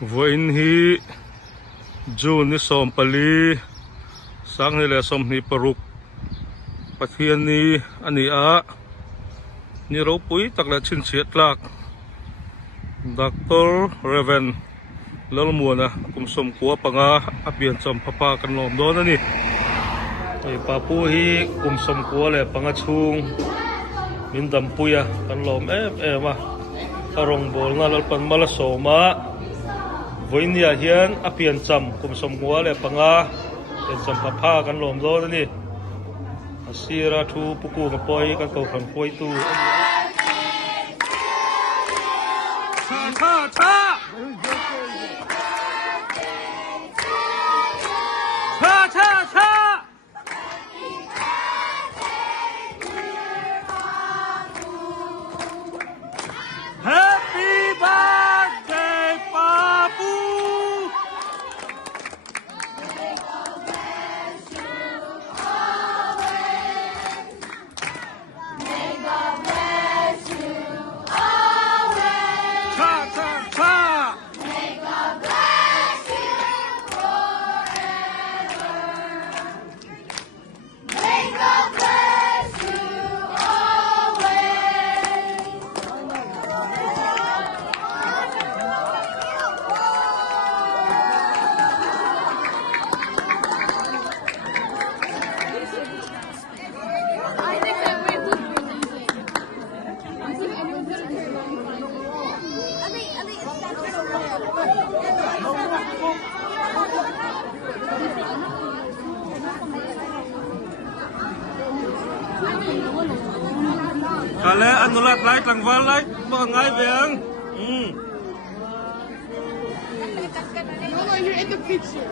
Voin hi June ni som pali sang ni le som ni paruk pathian ni ani a ni ro pui tak la chin chiat lak Dr. Reven lalmuana kum som kwa panga apian chom papa kan lom don ani ai papu hi kum som kwa le panga chung min dam puya kan lom em a karong bol na lal pan mala soma voinia hian apian cham kum som kwa le panga en chom papa kan lom don ani asira thu puku ka poi kan ko kan poi tu kale anulat lai tangwal lai mga ngay biyang No, you're in the picture.